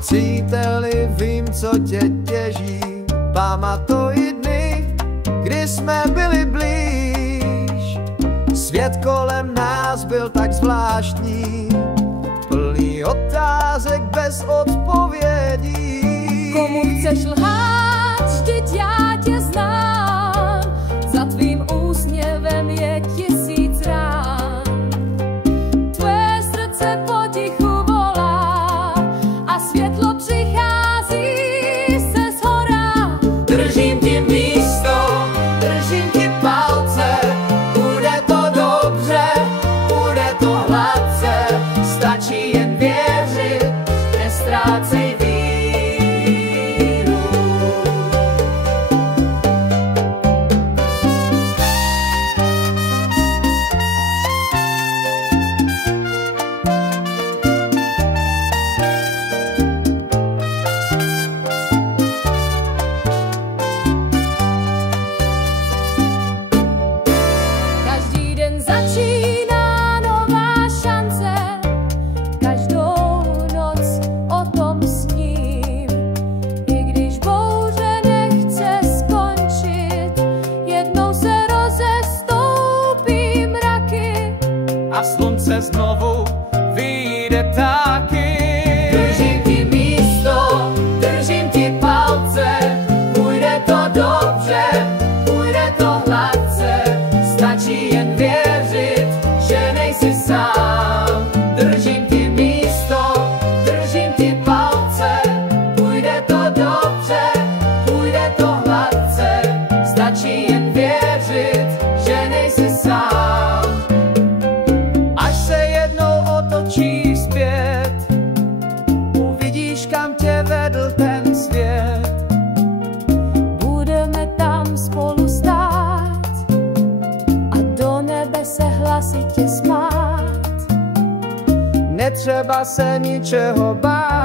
Příteli, vím, co tě těží. Pamatuj dny, kdy jsme byli blíž. Svět kolem nás byl tak zvláštní, plný otázek bez odpovědí. Komu chceš lhát, vždyť já tě znám. Za tvým úsměvem je 1000 rán. Tvé srdce potichu volá a světlo přichází se shora. Držím ti místo, držím ti palce, bude to dobře, bude to hladce, stačí jen věřit, nestrácej víru. Každý den začíná nová šance, každou noc o tom sním. I když bouře nechce skončit, jednou se rozestoupí mraky A slunce znovu vyjde taky. Držím ti místo, držím ti palce, půjde to dobře, půjde to hladce, stačí jen věřit, že nejsi sám. Držím ti místo, držím ti palce, půjde to dobře, půjde to hladce, stačí jen věřit, že nejsi sám. Až se jednou otočí zpět, uvidíš, kam tě vedl ten svět. budeme tam spolu stát a do nebe se hlasitě smát. Netřeba se ničeho bát.